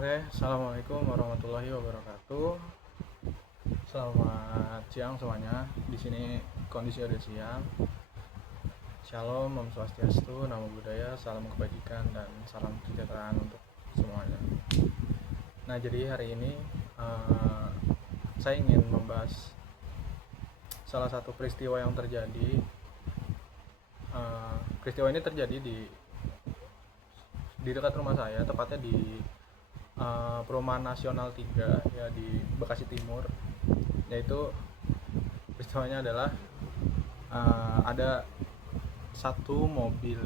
Oke, assalamualaikum warahmatullahi wabarakatuh. Selamat siang semuanya. Di sini kondisi udah siang. Shalom, Om Swastiastu, Namo Buddhaya, salam kebajikan dan salam kesejahteraan untuk semuanya. Nah, jadi hari ini saya ingin membahas salah satu peristiwa yang terjadi. Peristiwa ini terjadi di dekat rumah saya, tepatnya di Perumahan Nasional 3 ya, di Bekasi Timur. Yaitu peristiwanya adalah ada satu mobil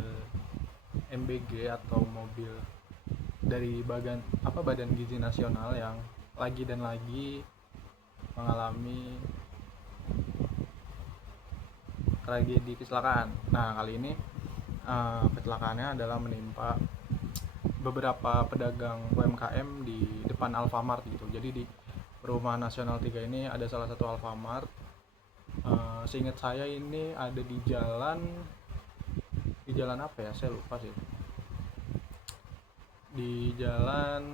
MBG atau mobil dari Badan Gizi Nasional yang lagi mengalami tragedi kecelakaan. Nah, kali ini kecelakaannya adalah menimpa beberapa pedagang UMKM di depan Alfamart gitu. Jadi di Perumahan Nasional 3 ini ada salah satu Alfamart. Seingat saya ini ada di jalan apa ya? Saya lupa sih. Di jalan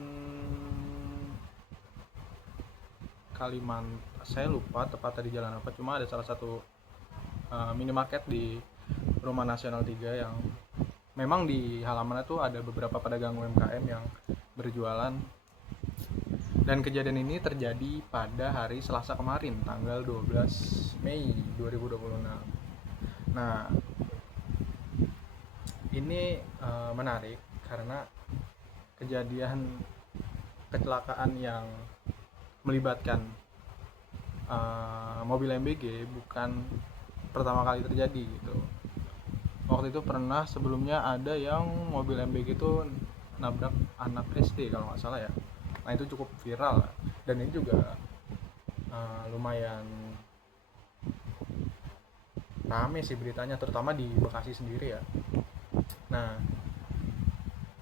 Kalimantan, saya lupa tepatnya di jalan apa. Cuma ada salah satu minimarket di Perumahan Nasional 3 yang memang di halamannya tuh ada beberapa pedagang UMKM yang berjualan. Dan kejadian ini terjadi pada hari Selasa kemarin, tanggal 12 Mei 2026. Nah, ini menarik karena kejadian kecelakaan yang melibatkan mobil MBG bukan pertama kali terjadi gitu. Waktu itu pernah sebelumnya ada yang mobil MBG itu nabrak anak SD kalau nggak salah ya. Nah, itu cukup viral dan ini juga lumayan rame sih beritanya, terutama di Bekasi sendiri ya. Nah,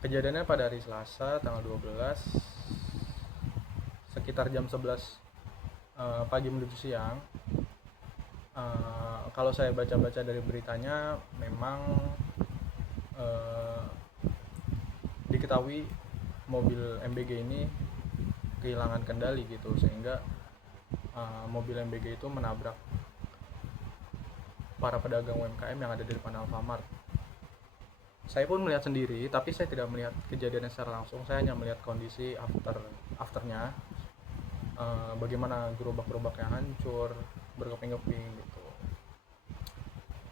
kejadiannya pada hari Selasa tanggal 12 sekitar jam 11 pagi menuju siang. Kalau saya baca-baca dari beritanya, memang diketahui mobil MBG ini kehilangan kendali gitu, sehingga mobil MBG itu menabrak para pedagang UMKM yang ada di depan Alfamart. Saya pun melihat sendiri, tapi saya tidak melihat kejadiannya secara langsung. Saya hanya melihat kondisi afternya, bagaimana gerobak-gerobaknya hancur, berkeping-keping gitu.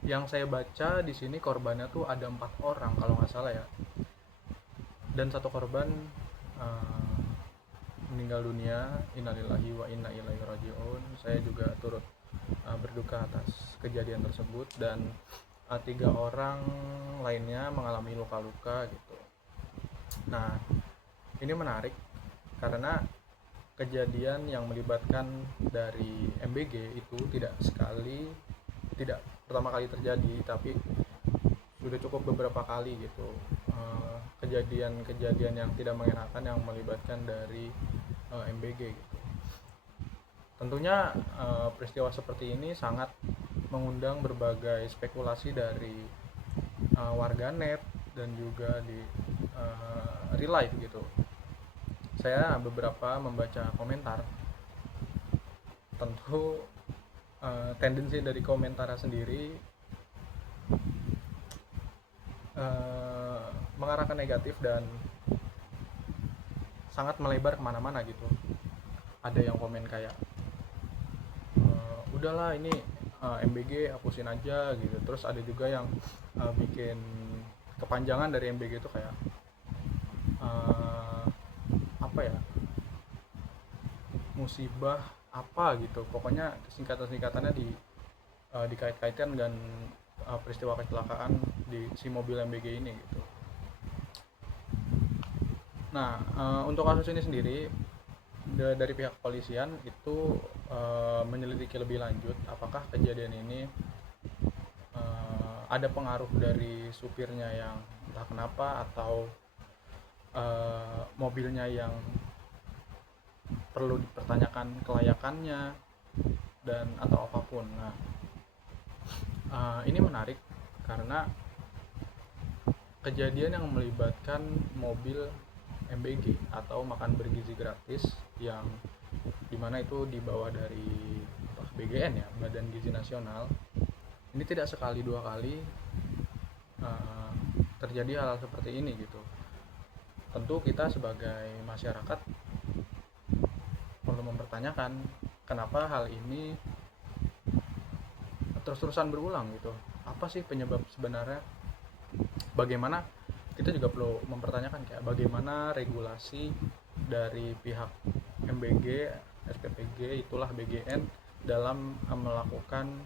Yang saya baca di sini korbannya tuh ada 4 orang kalau nggak salah ya, dan satu korban meninggal dunia. Innalillahi wa inna ilaihi rajiun. Saya juga turut berduka atas kejadian tersebut, dan 3 orang lainnya mengalami luka-luka gitu. Nah, ini menarik karena kejadian yang melibatkan dari MBG itu tidak pertama kali terjadi, tapi sudah cukup beberapa kali gitu. Kejadian-kejadian yang tidak mengenakan yang melibatkan dari MBG gitu. Tentunya peristiwa seperti ini sangat mengundang berbagai spekulasi dari warganet dan juga di real life gitu. Saya beberapa membaca komentar. Tentu tendensi dari komentar sendiri mengarah ke negatif dan sangat melebar kemana-mana gitu. Ada yang komen kayak udahlah ini MBG hapusin aja gitu. Terus ada juga yang bikin kepanjangan dari MBG itu kayak apa ya, musibah apa gitu. Pokoknya singkatan-singkatannya dikait-kaitkan dengan peristiwa kecelakaan di si mobil MBG ini gitu. Nah, untuk kasus ini sendiri dari pihak kepolisian itu menyelidiki lebih lanjut apakah kejadian ini ada pengaruh dari supirnya yang entah kenapa, atau mobilnya yang perlu dipertanyakan kelayakannya, dan atau apapun. Nah, ini menarik karena kejadian yang melibatkan mobil MBG atau makan bergizi gratis, yang dimana itu dibawa dari BGN ya, Badan Gizi Nasional. Ini tidak sekali dua kali terjadi hal seperti ini gitu. Tentu kita sebagai masyarakat perlu mempertanyakan kenapa hal ini terus-terusan berulang gitu. Apa sih penyebab sebenarnya? Bagaimana, kita juga perlu mempertanyakan kayak bagaimana regulasi dari pihak MBG, SPPG, itulah BGN dalam melakukan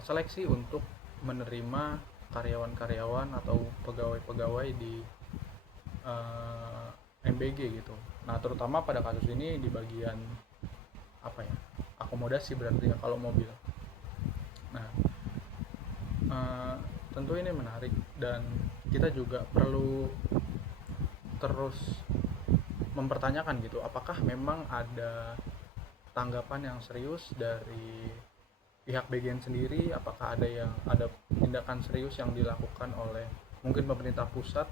seleksi untuk menerima karyawan-karyawan atau pegawai-pegawai di MBG gitu. Nah, terutama pada kasus ini di bagian apa ya, akomodasi berarti ya kalau mobil. Nah, tentu ini menarik dan kita juga perlu terus mempertanyakan gitu, apakah memang ada tanggapan yang serius dari pihak BGN sendiri, apakah ada tindakan serius yang dilakukan oleh mungkin pemerintah pusat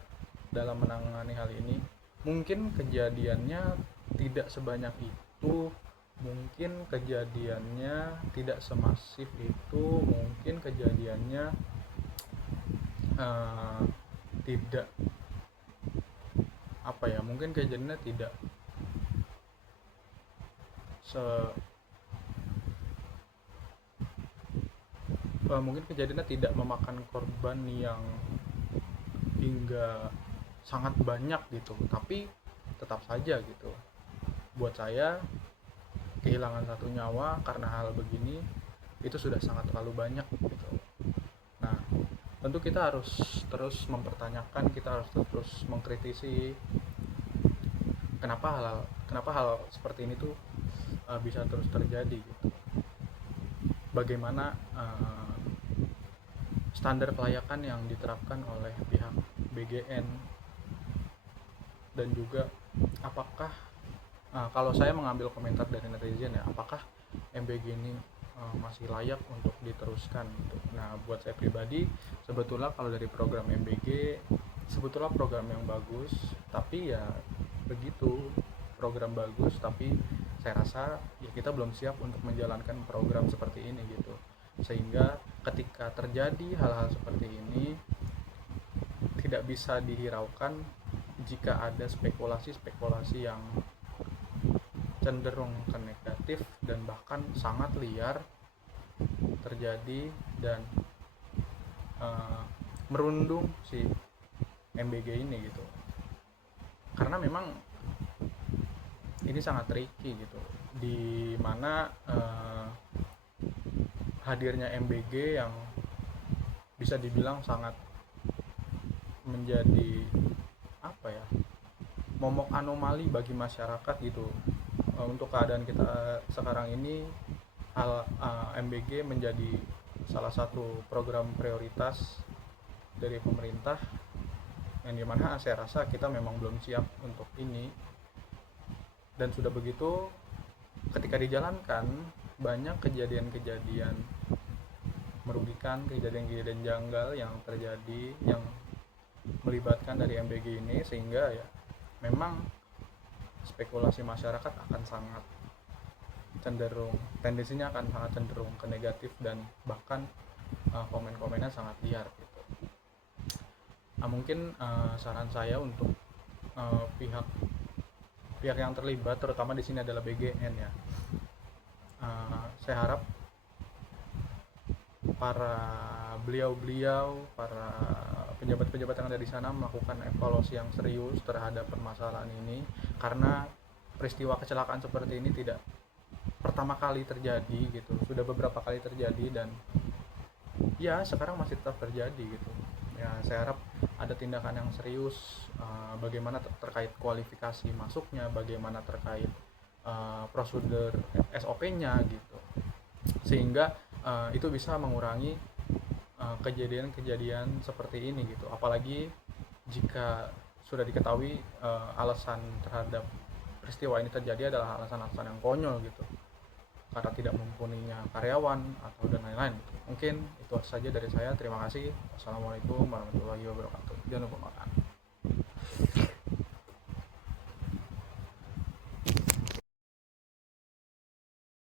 dalam menangani hal ini. Mungkin kejadiannya tidak sebanyak itu, mungkin kejadiannya tidak semasif itu, mungkin kejadiannya tidak apa ya, mungkin kejadiannya tidak mungkin kejadiannya tidak memakan korban yang hingga sangat banyak gitu, tapi tetap saja gitu, buat saya kehilangan satu nyawa karena hal begini itu sudah sangat terlalu banyak gitu. Nah, tentu kita harus terus mempertanyakan, kita harus terus mengkritisi kenapa hal seperti ini tuh bisa terus terjadi gitu. Bagaimana standar kelayakan yang diterapkan oleh pihak BGN, dan juga apakah kalau saya mengambil komentar dari netizen ya, apakah MBG ini masih layak untuk diteruskan gitu. Nah, buat saya pribadi sebetulnya kalau dari program MBG sebetulnya program yang bagus, tapi ya begitu, program bagus tapi saya rasa ya kita belum siap untuk menjalankan program seperti ini gitu. Sehingga ketika terjadi hal-hal seperti ini tidak bisa dihiraukan jika ada spekulasi-spekulasi yang cenderung ke negatif dan bahkan sangat liar terjadi dan merundung si MBG ini gitu. Karena memang ini sangat tricky gitu, di mana hadirnya MBG yang bisa dibilang sangat menjadi apa ya, momok anomali bagi masyarakat gitu. Untuk keadaan kita sekarang ini, MBG menjadi salah satu program prioritas dari pemerintah, yang dimana saya rasa kita memang belum siap untuk ini. Dan sudah begitu, ketika dijalankan banyak kejadian-kejadian merugikan, kejadian-kejadian janggal yang terjadi yang melibatkan dari MBG ini, sehingga ya memang spekulasi masyarakat akan sangat cenderung, tendensinya akan sangat cenderung ke negatif, dan bahkan komen-komennya sangat liar gitu. Mungkin saran saya untuk pihak yang terlibat, terutama di sini adalah BGN ya, saya harap para pejabat-pejabat yang ada di sana melakukan evaluasi yang serius terhadap permasalahan ini, karena peristiwa kecelakaan seperti ini tidak pertama kali terjadi gitu, sudah beberapa kali terjadi, dan ya sekarang masih tetap terjadi gitu. Ya saya harap ada tindakan yang serius, bagaimana terkait kualifikasi masuknya, bagaimana terkait prosedur SOP-nya gitu, sehingga itu bisa mengurangi kejadian-kejadian seperti ini gitu. Apalagi jika sudah diketahui alasan terhadap peristiwa ini terjadi adalah alasan-alasan yang konyol gitu, karena tidak mumpuninya karyawan atau dan lain-lain gitu. Mungkin itu saja dari saya. Terima kasih. Wassalamualaikum warahmatullahi wabarakatuh. Jangan lupa makan.